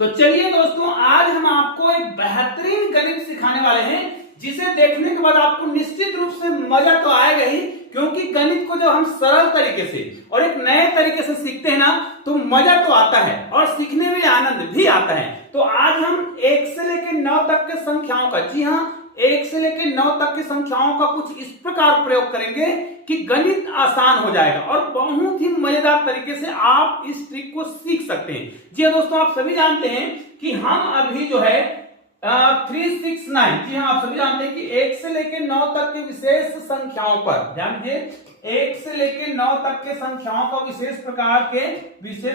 तो चलिए दोस्तों, आज हम आपको एक बेहतरीन गणित सिखाने वाले हैं जिसे देखने के बाद आपको निश्चित रूप से मजा तो आएगा ही, क्योंकि गणित को जब हम सरल तरीके से और एक नए तरीके से सीखते हैं ना तो मजा तो आता है और सीखने में आनंद भी आता है। तो आज हम 1 से लेकर 9 तक के संख्याओं का, जी हाँ, 1 से लेकर 9 तक की संख्याओं का कुछ इस प्रकार प्रयोग करेंगे कि गणित आसान हो जाएगा और बहुत ही मजेदार तरीके से आप इस ट्रिक को सीख सकते हैं। जी हाँ दोस्तों, आप सभी जानते हैं कि हम अभी जो है 369, जी हाँ, आप सभी जानते हैं कि 1 से लेकर 9 तक की विशेष संख्याओं पर, ध्यान दीजिए, 1 से लेकर 9 तक के संख्याओं का विशेष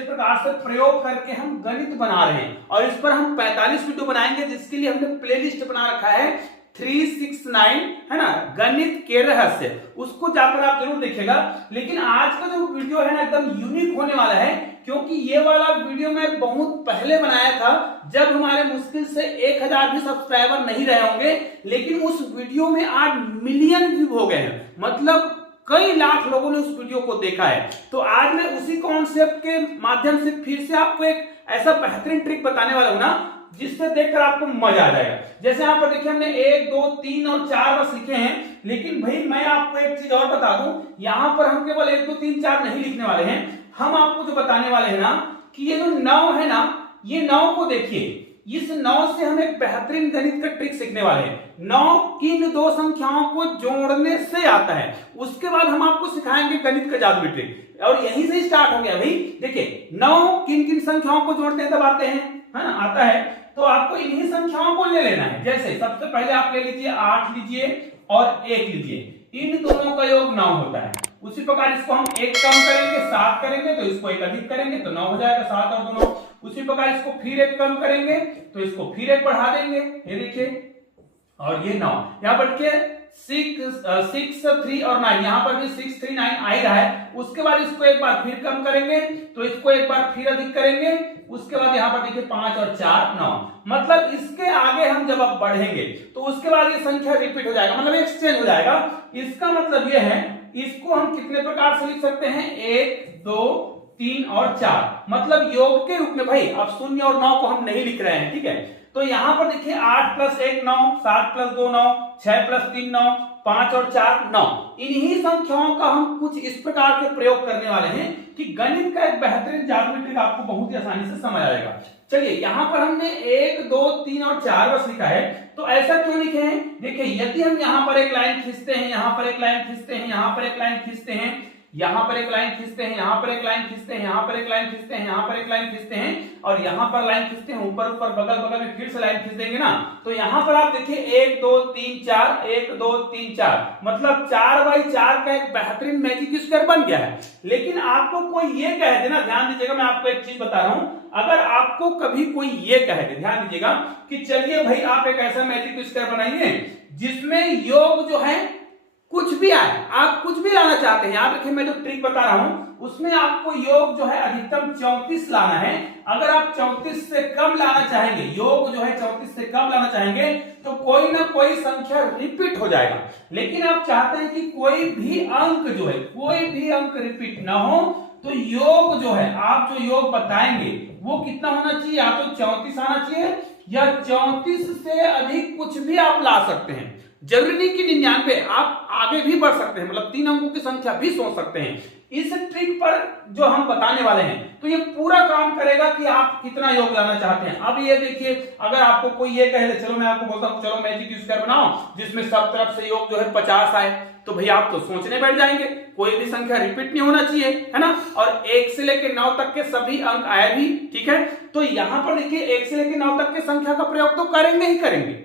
प्रकार से प्रयोग करके हम गणित बना रहे हैं और इस पर हम 45 वीडियो बनाएंगे, जिसके लिए हमने प्लेलिस्ट बना रखा है 369, है ना, गणित के रहस्य। उसको जाकर आप जरूर देखिएगा। लेकिन आज का जो वीडियो है ना एकदम यूनिक होने वाला है, क्योंकि ये वाला वीडियो मैं बहुत पहले बनाया था जब हमारे मुश्किल से 1000 भी सब्सक्राइबर नहीं रहे होंगे, लेकिन उस वीडियो में आज मिलियन व्यू हो गए हैं, मतलब कई लाख लोगों ने उस वीडियो को देखा है। तो आज मैं उसी कॉन्सेप्ट के माध्यम से फिर से आपको एक ऐसा बेहतरीन ट्रिक बताने वाला हूं ना जिससे देखकर आपको मजा आ जाएगा। जैसे यहाँ पर देखिए, हमने 1, 2, 3 और 4 बस लिखे हैं, लेकिन भाई मैं आपको एक चीज और बता दूं, यहाँ पर हम केवल 1, 2, 3, 4 नहीं लिखने वाले हैं। हम आपको जो बताने वाले हैं ना कि ये जो 9 है ना, ये 9 को देखिए, इस 9 से हम एक बेहतरीन गणित का ट्रिक सीखने वाले हैं। 9 किन दो संख्याओं को जोड़ने से आता है, उसके बाद हम आपको सिखाएंगे गणित का जादुई ट्रिक, और यहीं से स्टार्ट हो गया भाई। देखिए 9 किन किन संख्याओं को जोड़ते हैं तब आते हैं, है ना, आता है। तो आपको इन्हीं संख्याओं को ले लेना है। जैसे सबसे पहले आप ले लीजिए 8 लीजिए और 1 लीजिए, इन दोनों का योग 9 होता है। उसी प्रकार इसको हम 1 कम करेंगे, 7 करेंगे तो इसको 1 अधिक करेंगे तो 9 हो जाएगा, 7 और 2 9। उसी प्रकार इसको फिर 1 कम करेंगे तो इसको फिर 1 बढ़ा देंगे, ये देखिए, और ये 9। यहाँ पर के 6, 3 और 9, यहाँ पर भी 6, 3, 9 आ ही रहा है। उसके बाद इसको एक बार फिर कम करेंगे तो इसको एक बार फिर अधिक करेंगे। उसके बाद यहाँ पर देखिए 5 और 4 9, मतलब इसके आगे हम जब अब बढ़ेंगे तो उसके बाद ये संख्या रिपीट हो जाएगा, मतलब एक्सचेंज हो जाएगा। इसका मतलब ये है, इसको हम कितने प्रकार से लिख सकते हैं, 1, 2, 3 और 4, मतलब योग के रूप में। भाई अब 0 और 9 को हम नहीं लिख रहे हैं, ठीक है। तो यहां पर देखिए 8 + 1 9, 7 + 2 9, 6 + 3 9, 5 और 4 9। इन्हीं संख्याओं का हम कुछ इस प्रकार के प्रयोग करने वाले हैं कि गणित का एक बेहतरीन जादुई ट्रिक आपको बहुत ही आसानी से समझ आएगा। चलिए यहां पर हमने 1, 2, 3 और 4 बस लिखा है, तो ऐसा क्यों लिखे हैं? देखिए यदि हम यहां पर एक लाइन खींचते हैं, यहां पर एक लाइन खींचते हैं, यहां पर एक लाइन खींचते हैं, यहां पर एक लाइन खींचते हैं, यहां पर एक लाइन खींचते हैं, यहां पर एक लाइन खींचते हैं, यहां पर एक लाइन खींचते हैं और यहां पर लाइन खींचते हैं, ऊपर ऊपर बगल बगल में फिर से लाइन खींच देंगे ना, तो यहां पर आप देखिए 1, 2, 3, 4, 1, 2, 3, 4, मतलब 4x4 का एक बेहतरीन मैजिक स्क्वायर बन गया है। लेकिन आपको कोई ये कह देना, ध्यान दीजिएगा, मैं आपको एक चीज बता रहा हूं, अगर आपको कभी कोई ये कह दे, ध्यान दीजिएगा, कि चलिए भाई आप एक ऐसा मैजिक स्क्वायर बनाइए जिसमें योग जो है कुछ भी आए, आप कुछ भी लाना चाहते हैं, याद रखिए मैं जो ट्रिक बता रहा हूं उसमें आपको योग जो है अधिकतम 34 लाना है। अगर आप 34 से कम लाना चाहेंगे, योग जो है 34 से कम लाना चाहेंगे, तो कोई ना कोई संख्या रिपीट हो जाएगा। लेकिन आप चाहते हैं कि कोई भी अंक जो है, कोई भी अंक रिपीट ना हो, तो योग जो है, आप जो योग बताएंगे वो कितना होना चाहिए, या तो 34 आना चाहिए या 34 से अधिक कुछ भी आप ला सकते हैं। जरूरी नहीं कि 99, आप आगे भी बढ़ सकते हैं, मतलब 3 अंकों की संख्या भी सोच सकते हैं। इस ट्रिक पर जो हम बताने वाले हैं तो ये पूरा काम करेगा कि आप कितना योग लाना चाहते हैं। अब ये देखिए, अगर आपको कोई ये कहे दे, चलो मैं आपको बोलता हूं चलो मैजिक स्क्वायर बनाओ जिसमें सब तरफ से योग जो है 50 आए, तो भैया आप तो सोचने बैठ जाएंगे, कोई भी संख्या रिपीट नहीं होना चाहिए, है ना, और 1 से लेकर 9 तक के सभी अंक आए भी, ठीक है। तो यहां पर देखिए 1 से लेकर 9 तक के संख्या का प्रयोग तो करेंगे ही करेंगे,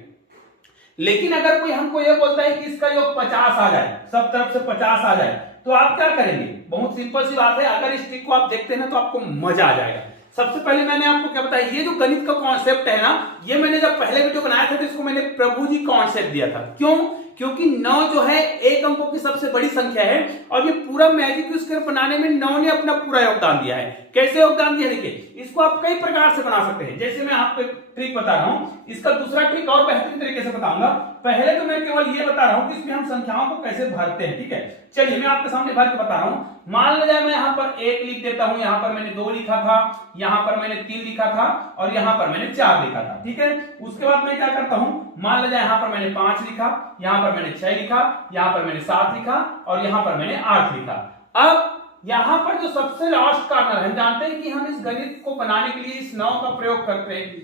लेकिन अगर कोई हमको ये बोलता है कि इसका योग 50 आ जाए, सब तरफ से 50 आ जाए, तो आप क्या करेंगे? बहुत सिंपल सी बात है, अगर इस ट्रिक को आप देखते हैं ना तो आपको मजा आ जाएगा। सबसे पहले मैंने आपको क्या बताया, ये जो गणित का कॉन्सेप्ट है ना, ये मैंने जब पहले वीडियो बनाया था तो इसको मैंने प्रभु जी कॉन्सेप्ट दिया था। क्यों? क्योंकि 9 जो है एक अंकों की सबसे बड़ी संख्या है और ये पूरा मैजिक स्क्वायर बनाने में 9 ने अपना पूरा योगदान दिया है। कैसे योगदान दिया? देखिए, इसको आप कई प्रकार से बना सकते हैं। जैसे मैं आपको एक ट्रिक बता रहा हूं, इसका दूसरा ट्रिक और बेहतरीन तरीके से बताऊंगा। पहले तो मैं केवल ये बता रहा हूं कि इसमें हम संख्याओं को कैसे भरते हैं, ठीक है। चलिए मैं आपके सामने भर के बता रहा हूं। मान लीजिए मैं यहाँ पर 1 लिख देता हूं, यहाँ पर मैंने 2 लिखा था, यहाँ पर मैंने 3 लिखा था और यहाँ पर मैंने 4 लिखा था। ठीक है, उसके बाद मैं क्या करता हूं, मान लीजिए यहाँ पर मैंने 5 लिखा, यहाँ पर मैंने 6 लिखा, यहाँ पर मैंने 7 लिखा और यहाँ पर मैंने 8 लिखा। अब यहाँ पर जो सबसे लास्ट कार्नर है, जानते हैं कि हम इस गणित को बनाने के लिए इस 9 का प्रयोग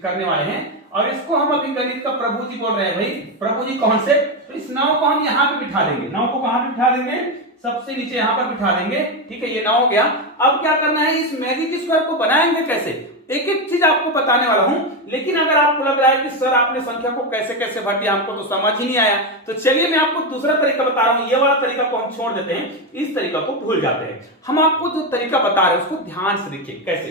करने वाले हैं और इसको हम अभी गणित का प्रभु जी बोल रहे हैं। भाई प्रभु जी कौन से, तो इस 9 को हम यहाँ पे बिठा देंगे। 9 को कहाँ पे बिठा देंगे, सबसे नीचे यहाँ पर बिठा देंगे। ठीक है, ये 9 हो गया। अब क्या करना है, इस मैजिक स्क्वायर को बनाएंगे कैसे, एक एक चीज आपको बताने वाला हूं। लेकिन अगर आपको लग रहा है कि सर आपने संख्या को कैसे कैसे भर दिया, हमको तो समझ ही नहीं आया, तो चलिए मैं आपको दूसरा तरीका बता रहा हूं। ये वाला तरीका को हम छोड़ देते हैं, इस तरीका को भूल जाते हैं। हम आपको जो तरीका बता रहे हैं उसको ध्यान से देखिए। कैसे,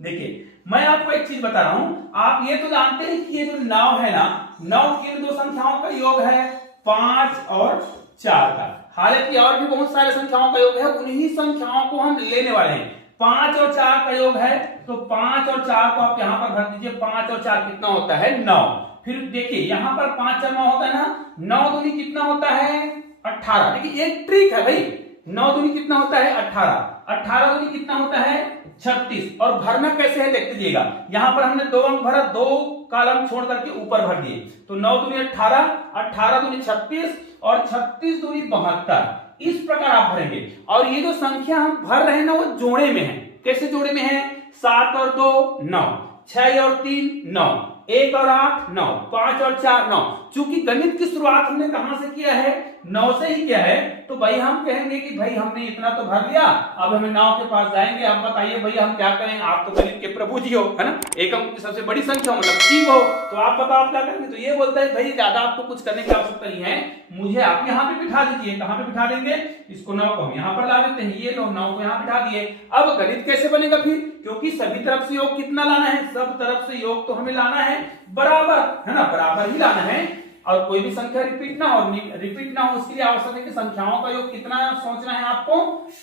देखिए मैं आपको एक चीज बता रहा हूं। आप ये तो जानते हैं कि ये जो 9 है ना, 9 किन दो संख्याओं का योग है, 5 और 4 का। हालांकि और भी बहुत सारे संख्याओं का योग है, उन्हीं संख्याओं को हम लेने वाले हैं। 5 और 4 का योग है, तो 5 और 4 को आप यहां पर भर दीजिए। 5 और 4 कितना होता है, 9। फिर देखिए यहां पर 5 और 9 होता है ना, 9 दूनी कितना होता है, 18। देखिए एक ट्रिक है भाई, 9 दूनी कितना होता है, 18। 18 दूनी कितना होता है, 36। और भरना कैसे है देख लीजिएगा, यहां पर हमने 2 अंक भरा, 2 कॉलम छोड़ करके ऊपर भर दिए, तो 9 दूनी 18, 18 दूनी 36 और 36 दूनी 72। इस प्रकार आप भरेंगे। और ये जो संख्या हम भर रहे हैं ना, वो जोड़े में है। कैसे जोड़े में है, 7 और 2 9, 6 और 3 9, 1 और 8 9, 5 और 4 9। चूंकि गणित की शुरुआत हमने कहां से किया है, 9 से ही किया है, तो भाई हम कहेंगे कि भाई हमने इतना तो भर लिया, अब हमें 9 के पास जाएंगे। अब बताइए भैया हम क्या करें, आप तो गणित के प्रभु जी हो, है ना, एक अंक की सबसे बड़ी संख्या मतलब 3 हो, तो आप बताओ आप क्या करेंगे। तो ये बोलता है भाई ज्यादा आपको कुछ करने की आवश्यकता नहीं है, मुझे आप यहाँ पे बिठा दीजिए। कहाँ पे बिठा देंगे, इसको 9 को हम यहाँ पर ला देते हैं, ये लो 9 को यहाँ बिठा दिए। अब गणित कैसे बनेगा फिर, क्योंकि सभी तरफ से योग कितना लाना है, सब तरफ से योग तो हमें लाना है बराबर, है ना, बराबर ही लाना है। और कोई भी संख्या रिपीट ना हो, उसके लिए आवश्यक है कि संख्याओं का योग कितना सोचना है आपको,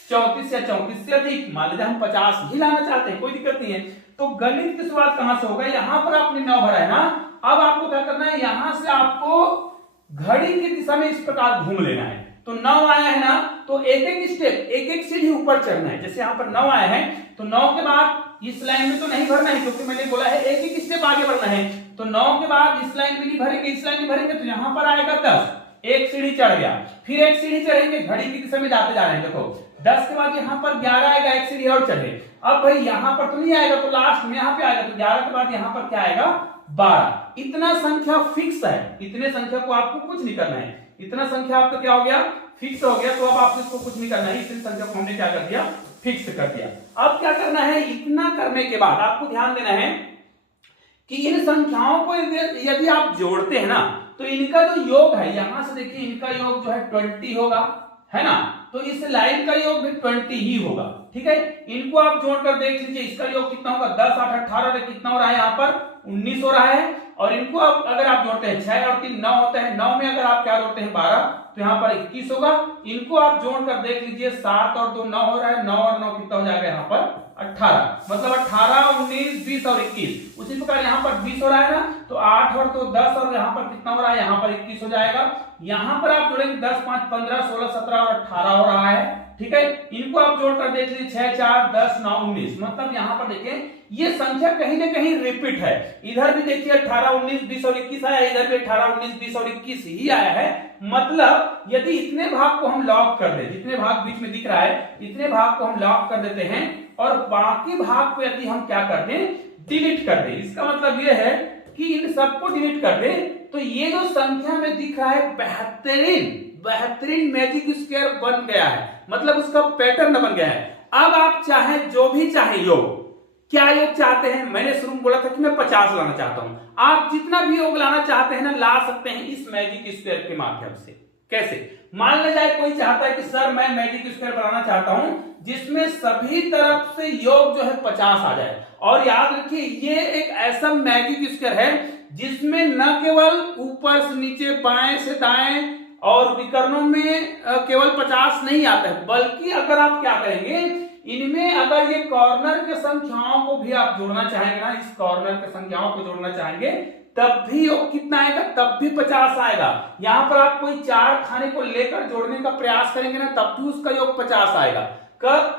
34 या 34 से अधिक। मान लीजिए हम 50 ही लाना चाहते हैं, कोई दिक्कत नहीं है। तो गणित की शुरुआत कहां से होगा, यहां पर आपने 9 भरा है ना, अब आपको क्या करना है, यहां से आपको घड़ी की दिशा में इस प्रकार घूम लेना है। तो 9 आया है ना, तो एक एक स्टेप, एक एक सीढ़ी ऊपर चढ़ना है। जैसे यहाँ पर 9 आया है, तो 9 के बाद इस लाइन में तो नहीं भरना है, क्योंकि मैंने बोला है एक एक स्टेप आगे बढ़ना है। तो 9 के बाद इस लाइन में नहीं भरेंगे, इस लाइन में भरेंगे, तो यहाँ पर आएगा 10, एक सीढ़ी चढ़ गया, फिर एक सीढ़ी चढ़ेंगे, घड़ी की दिशा में जाते जा रहे हैं। देखो 10 के बाद यहाँ पर 11 आएगा, एक सीढ़ी और चढ़े। अब भाई यहाँ पर तो नहीं आएगा, तो लास्ट में यहाँ पे आएगा, तो 11 के बाद यहाँ पर क्या आएगा, 12। इतना संख्या फिक्स है, इतने संख्या को आपको कुछ नहीं करना है, इतना संख्या आपका क्या हो गया, फिक्स हो गया। तो अब आपको इसको कुछ नहीं करना है, इतनी संख्या को हमने क्या कर दिया, फिक्स कर दिया। अब क्या करना है, इतना करने के बाद आपको ध्यान देना है कि इन संख्याओं को यदि आप जोड़ते हैं ना, तो इनका जो योग है, यहां से देखिए इनका योग जो है 20 होगा, है ना, तो इस लाइन का योग भी 20 ही होगा। ठीक है, इनको आप जोड़कर देख लीजिए, इसका योग कितना होगा, 10 8 18 में कितना हो रहा है, यहाँ पर 19 हो रहा है। और इनको आप अगर आप जोड़ते हैं 6 और 3 9 होता है, 9 में अगर आप क्या जोड़ते हैं 12, तो यहाँ पर 21 होगा। इनको आप जोड़कर देख लीजिए, 7 और 2 9 हो रहा है, 9 और 9 कितना हो जाएगा, यहाँ पर 18, मतलब 18 19 20 और 21। उसी प्रकार यहाँ पर 20 हो रहा है ना, तो 8 और 2 10 और यहाँ पर कितना हो रहा है, यहाँ पर 21 हो जाएगा। यहाँ पर आप जोड़ेंगे 10 5 15 16 17 और 18 हो रहा है। ठीक है, इनको आप जोड़कर देख लीजिए, 6 4 10 9 19, मतलब यहाँ पर देखिए ये संख्या कहीं ना कहीं रिपीट है। इधर भी देखिए 18 19 20 और 21 आया, इधर भी 18 19 20 और 21 ही आया है। मतलब यदि इतने भाग को हम लॉक कर दें, जितने भाग बीच में दिख रहा है, इतने भाग को हम लॉक कर देते हैं और बाकी भाग को यदि हम क्या कर दें, डिलीट कर दें। इसका मतलब ये है कि इन सबको डिलीट कर दें, तो ये जो संख्या में दिख रहा है बेहतरीन मैजिक स्क्वायर बन गया है, मतलब उसका पैटर्न बन गया है। अब आप चाहे जो भी चाहे योग, क्या योग चाहते हैं, मैंने शुरू में बोला था कि मैं 50 लाना चाहता हूं, आप जितना भी योग लाना चाहते हैं ना, ला सकते हैं इस मैजिक स्क्वायर के माध्यम से। कैसे, मान लिया जाए कोई चाहता है कि सर मैं मैजिक स्क्वायर बनाना चाहता हूं जिसमें सभी तरफ से योग जो है 50 आ जाए। और याद रखिए ये एक ऐसा मैजिक स्क्वायर है जिसमें न केवल ऊपर से नीचे, बाएं से दाएं और विकर्णों में केवल 50 नहीं आता है, बल्कि अगर आप क्या करेंगे, इनमें अगर ये कॉर्नर के संख्याओं को भी आप जोड़ना चाहेंगे ना, इस कॉर्नर के संख्याओं को जोड़ना चाहेंगे, तब भी योग कितना आएगा, तब भी 50 आएगा। यहां पर आप कोई 4 खाने को लेकर जोड़ने का प्रयास करेंगे ना, तब भी उसका योग 50 आएगा।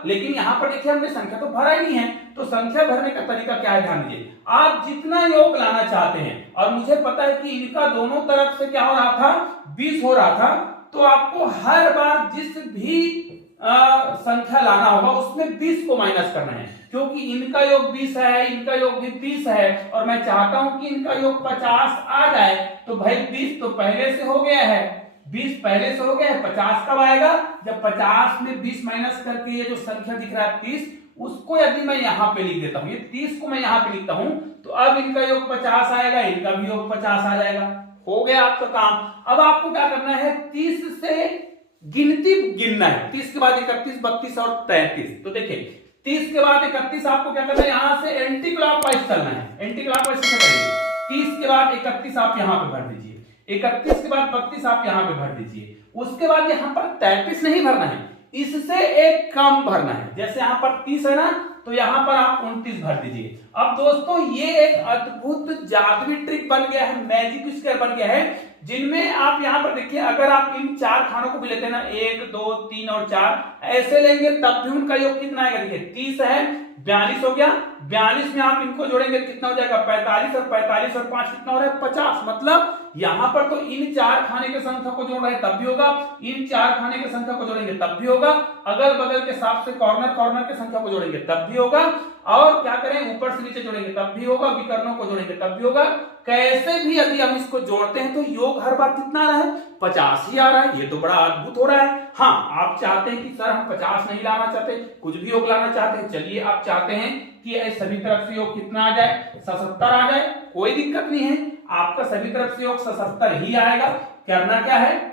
लेकिन यहाँ पर देखिए हमने संख्या तो भरा ही नहीं है, तो संख्या भरने का तरीका क्या है ध्यान दीजिए। आप जितना योग लाना चाहते हैं, और मुझे पता है कि इनका दोनों तरफ से क्या हो रहा था, 20 हो रहा था, तो आपको हर बार जिस भी संख्या लाना होगा उसमें 20 को माइनस करना है, क्योंकि इनका योग 20 है, इनका योग भी 30 है, और मैं चाहता हूं कि इनका योग 50 आ जाए। तो भाई 20 तो पहले से हो गया है, 20 पहले से हो गया है, 50 कब आएगा, जब 50 में 20 माइनस करके ये जो संख्या दिख रहा है 30, उसको यदि मैं यहाँ पे लिख देता हूँ, ये 30 को मैं यहाँ पे लिखता हूँ, तो अब इनका योग 50 आएगा, इनका भी योग 50 आ जाएगा। हो गया आपका काम। अब आपको क्या करना है, 30 से गिनती गिनना है, 30 के बाद 31, 32 और 33। तो देखिए 30 के बाद 31 आपको क्या करना है, यहां से एंटी क्लॉकवाइज चलना है। एंटी क्लॉकवाइज कैसे करेंगे, 30 के बाद 31 आप यहां पे भर दीजिए, 31 के बाद 32 आप यहां पे भर दीजिए, उसके बाद यहां पर 33 नहीं भरना है, इससे एक कम भरना है। जैसे यहां पर 30 है ना, तो यहां पर आप 29 भर दीजिए। अब दोस्तों ये एक अद्भुत जादुई ट्रिक बन गया है, मैजिक स्क्वायर बन गया है, जिनमें आप यहां पर देखिए, अगर आप इन 4 खानों को भी लेते हैं ना, 1 2 3 और 4 ऐसे लेंगे, तब भी उनका योग कितना आएगा, देखिए 30 है, 42 हो गया, 42 में आप इनको जोड़ेंगे कितना हो जाएगा, 45, और 45 और 5 कितना हो रहा है, 50। मतलब यहां पर तो इन 4 खाने की संख्या को जोड़ रहे हैं तब भी होगा, इन 4 खाने की संख्या को जोड़ेंगे तब भी होगा, अगल बगल के हिसाब से कॉर्नर की संख्या को जोड़ेंगे तब भी होगा, और क्या करें, ऊपर से नीचे जोड़ेंगे तब भी होगा, विकर्णों को जोड़ेंगे तब भी होगा। कैसे भी यदि हम इसको जोड़ते हैं तो योग हर बार कितना आ रहा है, 50 ही आ रहा है। ये तो बड़ा अद्भुत हो रहा है। हाँ, आप चाहते हैं कि सर हम 50 नहीं लाना चाहते, कुछ भी योग लाना चाहते हैं, चलिए आप चाहते हैं कि सभी तरफ से योग कितना आ जाए, 77 आ जाए, कोई दिक्कत नहीं है, आपका सभी तरफ से योग 77 ही आएगा। करना क्या है,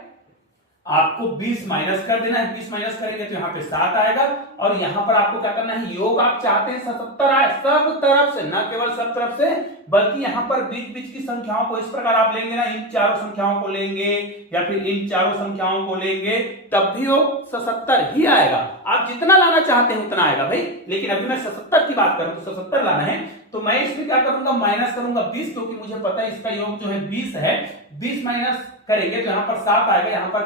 आपको 20 माइनस कर देना है, 20 माइनस करेंगे तो यहाँ पे 7 आएगा, और यहाँ पर आपको क्या करना है, योग आप चाहते हैं 77 आए सब तरफ से, न केवल सब तरफ से, बल्कि यहाँ पर बीच बीच की संख्याओं को इस प्रकार आप लेंगे ना, इन चारों संख्याओं को लेंगे या फिर इन चारों संख्याओं को लेंगे, तब भी योग 77 ही आएगा। आप जितना लाना चाहते हैं उतना आएगा भाई, लेकिन अभी मैं 77 की बात करूं तो 77 लाना है, तो मैं इसमें क्या करूंगा, माइनस करूंगा 20, क्योंकि मुझे पता है इसका योग जो है 20 है, 20 माइनस करेंगे तो यहाँ पर 7 आएगा, यहाँ पर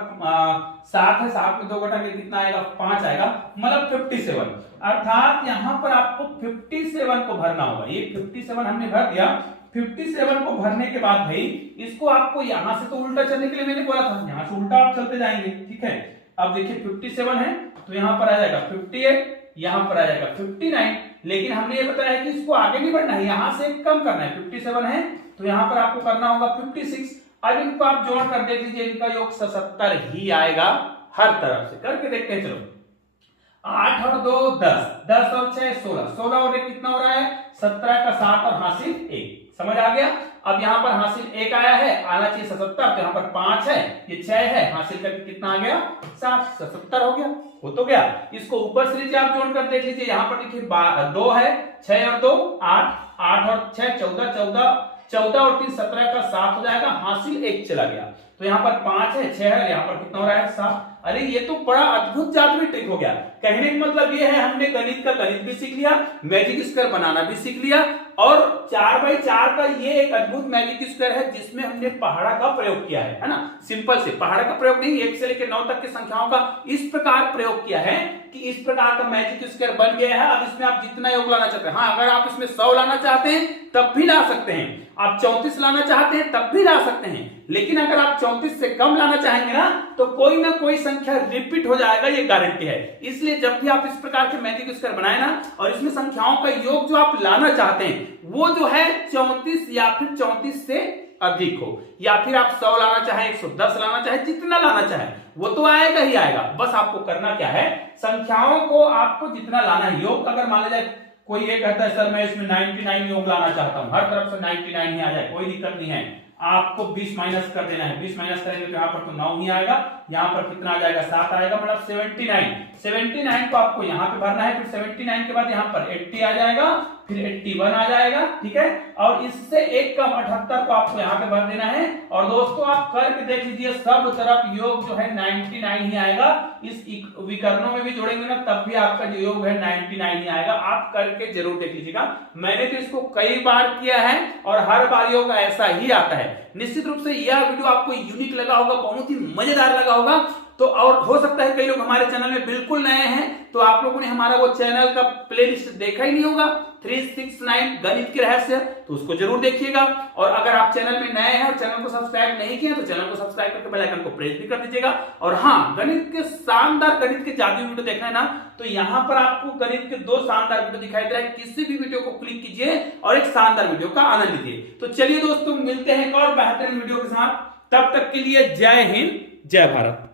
7 है, 7 में 2 घटा के कितना आएगा, 5 आएगा, मतलब 57। अर्थात यहाँ पर आपको 57 को भरना होगा। ये 57 हमने भर दिया, 57 को भरने के बाद भाई इसको आपको यहां से तो उल्टा चलने के लिए मैंने बोला था, यहां से उल्टा आप चलते जाएंगे, ठीक है। अब देखिए 57 है तो यहाँ पर आ जाएगा 58, यहाँ पर आ जाएगा 59, लेकिन हमने ये बताया कि इसको आगे नहीं बढ़ना है, यहां से कम करना है। 57 है तो यहाँ पर आपको करना होगा 56। अब इनको आप जोड़ कर देख लीजिए, इनका योग 77 ही आएगा हर तरफ से। करके देखते हैं, चलो 8 और 2 10, 10 और 6 16, 16 और 1 कितना हो रहा है, 17 का 7 और हासिल 1। समझ आ गया। अब यहाँ पर हासिल 1 आया है, आना चाहिए 77, तो यहाँ पर 5 है, ये 6 है, हासिल करके कितना आ गया, 7, 77 हो गया, हो तो गया। इसको ऊपर से नीचे आप जोड़कर देख लीजिए, यहाँ पर देखिए 2 है, 6 और 2 8, 8 और 6 14, 14 और 3 17 का 7 हो जाएगा, हासिल 1 चला गया, तो यहाँ पर 5 है, 6 है, यहाँ पर कितना हो रहा है 7। अरे ये तो बड़ा अद्भुत जादुई ट्रिक हो गया। कहने का मतलब ये है, हमने गणित का गणित भी सीख लिया, मैजिक स्क्वायर बनाना भी सीख लिया, और 4x4 का ये एक अद्भुत मैजिक स्क्वायर है जिसमें हमने पहाड़ा का प्रयोग किया है ना। सिंपल से पहाड़ा का प्रयोग नहीं, 1 से लेकर 9 तक की संख्याओं का इस प्रकार प्रयोग किया है कि इस प्रकार का मैजिक स्क्वायर बन गया है। अब इसमें आप जितना योग लाना चाहते हैं, हाँ अगर आप इसमें 100 लाना चाहते हैं तब भी ला सकते हैं, आप 34 लाना चाहते हैं तब भी ला सकते हैं, लेकिन अगर आप 34 से कम लाना चाहेंगे ना तो कोई ना कोई संख्या रिपीट हो जाएगा, ये गारंटी है। इसलिए जब भी आप इस प्रकार के मैजिक स्क्वायर बनाए ना, और इसमें संख्याओं का योग जो आप लाना चाहते हैं वो जो है 34 या फिर 34 से अधिक हो, या फिर आप 100 लाना चाहे, 110 लाना चाहे, जितना लाना चाहे वो तो आएगा ही आएगा। बस आपको करना क्या है, संख्याओं को आपको जितना लाना है, योग अगर मान जाए कोई ये कहता है सर मैं इसमें 99 योग लाना चाहता हूं, हर तरफ से 99 ही आ जाए, कोई दिक्कत नहीं है, आपको 20 माइनस कर देना है। 20 माइनस करेंगे तो यहाँ पर तो 9 ही आएगा, यहाँ पर कितना आ जाएगा 7 आएगा, मतलब 79 को आपको यहाँ पे भरना है, फिर 79 के बाद यहाँ पर 80 आ जाएगा, फिर 81 आ जाएगा, ठीक है, और इससे एक कम 78 को आपको यहाँ पे भर देना है। और दोस्तों आप करके देख लीजिए, सब तरफ योग जो है 99 ही आएगा, इस विकर्णों में भी जोड़ेंगे ना तब भी आपका जो योग है 99 ही आएगा। आप करके जरूर देख लीजिएगा, मैंने तो इसको कई बार किया है और हर बार योग ऐसा ही आता है। निश्चित रूप से यह वीडियो आपको यूनिक लगा होगा, बहुत ही मजेदार लगा होगा, तो और हो सकता है कई लोग हमारे चैनल में बिल्कुल नए हैं, तो आप लोगों ने हमारा वो चैनल का प्लेलिस्ट देखा ही नहीं होगा 369 गणित के रहस्य, तो उसको जरूर देखिएगा। और अगर आप चैनल में नए हैं और चैनल को सब्सक्राइब नहीं किया तो चैनल को सब्सक्राइब करके बेल आइकन को प्रेस भी कर दीजिएगा। और हाँ, गणित के शानदार गणित के जादुई वीडियो देखना है ना, तो यहाँ पर आपको गणित के 2 शानदार वीडियो दिखाई दे रहा है, किसी भी वीडियो को क्लिक कीजिए और एक शानदार वीडियो का आनंद लीजिए। तो चलिए दोस्तों, मिलते हैं एक और बेहतरीन वीडियो के साथ, तब तक के लिए जय हिंद, जय भारत।